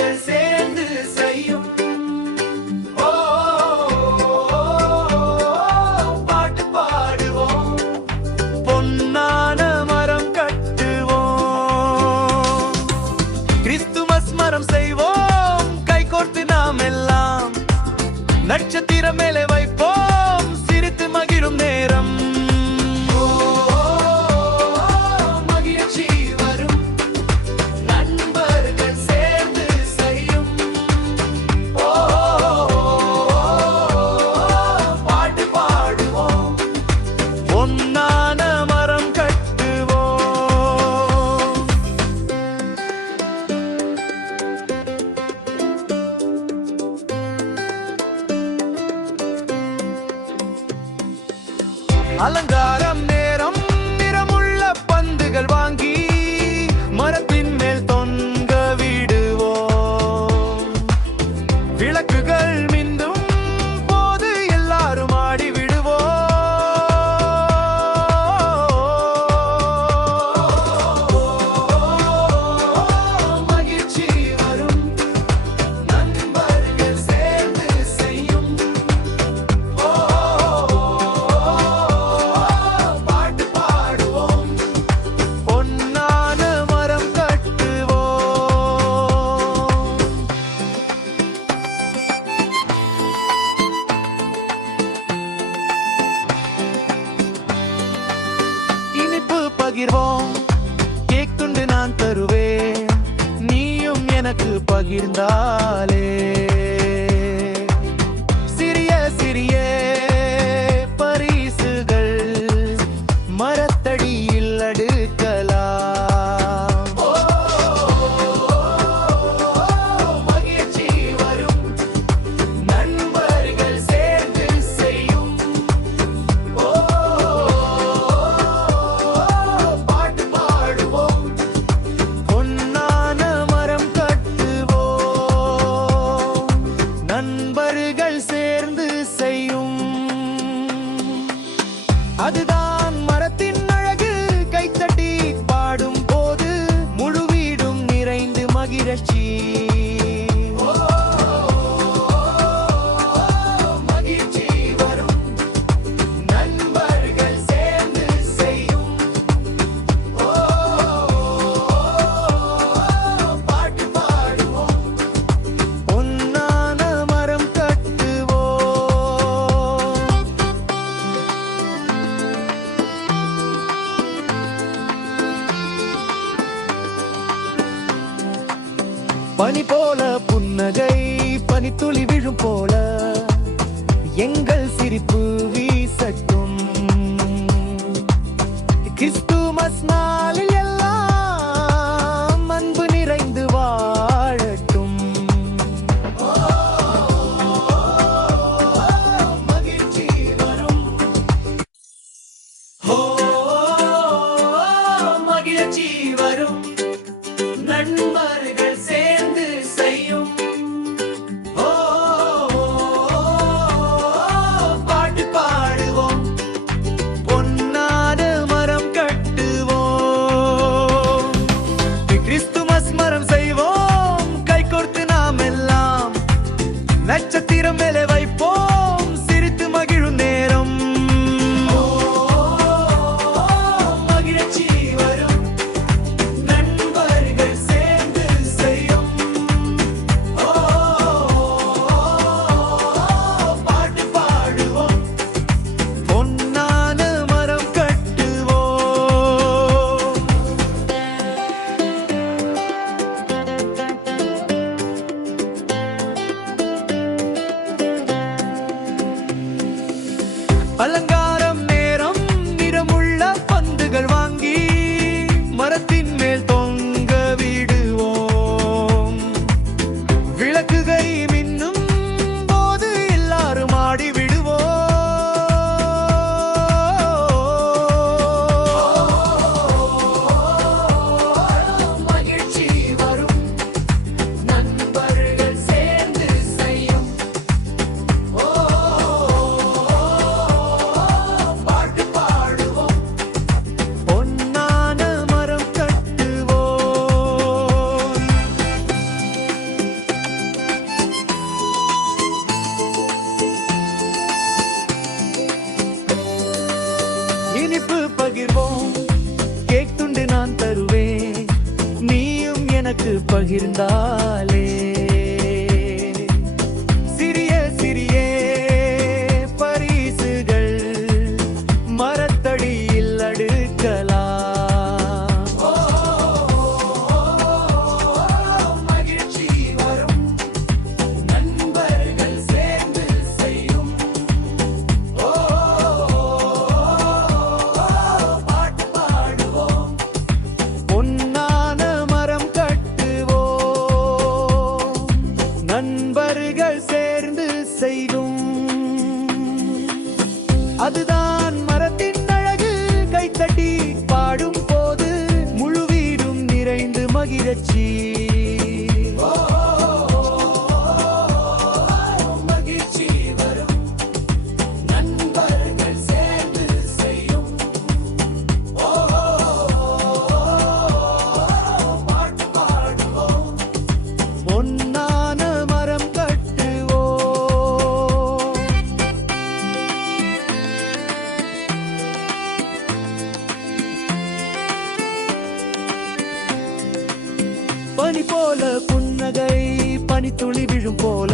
நண்பர்கள் சேர்ந்து செய்யும் பாட்டு பாடுவோம், பொன்னான மரம் கட்டுவோம், கிறிஸ்துமஸ் மரம் செய்வோம், கைகோர்த்து நாம் எல்லாம் நட்சத்திரம் மேலே வைப்போம், சிரித்து மகிழும் நேரம். மகிழ்ச்சி வரும், நண்பர்கள் சேர்ந்து செய்யும் பாட்டு பாடுவோம், பொன்னான மரம் கட்டுவோம். அலங்காரம் நேரம், நிறமுள்ள பந்துகள் வாங்கி மரத்தின் மேல் தொங்க விடுவோம், விளக்குகள் மின்னும் போது எல்லாரும் ஆடி விடுவோம். மகிழ்ச்சி வரும், நண்பர்கள் சேர்ந்து செய்யும் பாட்டு பாடுவோம், பொன்னான மரம் கட்டுவோம். இனிப்பு பகிர்வோம், கேக் துண்டு நான் தருவேன், நீயும் எனக்கு பகிர்ந்தாலே. சிறிய சிறிய பரிசுகள் மரத்தடியில் அடுக்கலாம். மகிழ்ச்சி வரும், நண்பர்கள் சேர்ந்து செய்யும் பாட்டு பாடுவோம், பொன்னான மரம் கட்டுவோம், நண்பர்கள் சேர்ந்து செய்யும். அதுதான் மரத்தின் அழகு, கைத்தட்டி பாடும் போது முழு வீடும் நிறைந்து மகிழ்ச்சி. மகிழ்ச்சி வரும், நண்பர்கள் சேர்ந்து செய்யும் பாட்டு பாடுவோம், பொன்னான மரம் கட்டுவோம். பனி போல புன்னகை, பனித்துளி விழும் போல எங்கள் சிரிப்பு வீசட்டும். கிறிஸ்துமஸ் நாளில் எல்லாம் அன்பு நிறைந்து வாழட்டும். மகிழ்ச்சி வரும், மகிழ்ச்சி வரும், நண்பர்கள் சேர்ந்து செய்யும் பாட்டு பாடுவோம், பொன்னான மரம் கட்டுவோம், கிறிஸ்துமஸ் மரம் செய்வோம், கைகோர்த்து நாம் எல்லாம் நட்சத்திரம் மேலே வைப்போம், சிரித்து மகிழும் நேரம். மகிழ்ச்சி வரும், நண்பர்கள் சேர்ந்து செய்யும் பாட்டு பாடுவோம், பொன்னான மரம் கட்டுவோம். அலங்காரம் நேரம், நிறமுள்ள பந்துகள் வாங்கி மரத்தின் மேல் தொங்க விடுவோம், விளக்குகை மின்னும் போது எல்லாரும் ஆடி விடுவோம். மகிழ்ச்சி வரும், நண்பர்கள் சேர்ந்து செய்யும் பகிர்ந்தாலே சிறிய சிறிய பரிசுகள் மரத்தடியில் அடுக்கலாம். மகிழ்ச்சி வரும் நண்பர்கள் சேர்ந்து செய்யும் பாட்டு பாடுவோம். பொன்னான மரம் கட்டுவோம், நண்பர்கள் சேர்ந்து செய்யும். அதுதான் மரத்தின் அழகு. கைத்தட்டி பாடும் போது முழு வீடும் நிறைந்து மகிழ்ச்சி. மகிழ்ச்சி வரும் நண்பர்கள் சேர்ந்து செய்யும் பாட்டு பாடுவோம். பொன்னான மரம் கட்டுவோம். பனி போல புன்னகை, பனித்துளி விழும் போல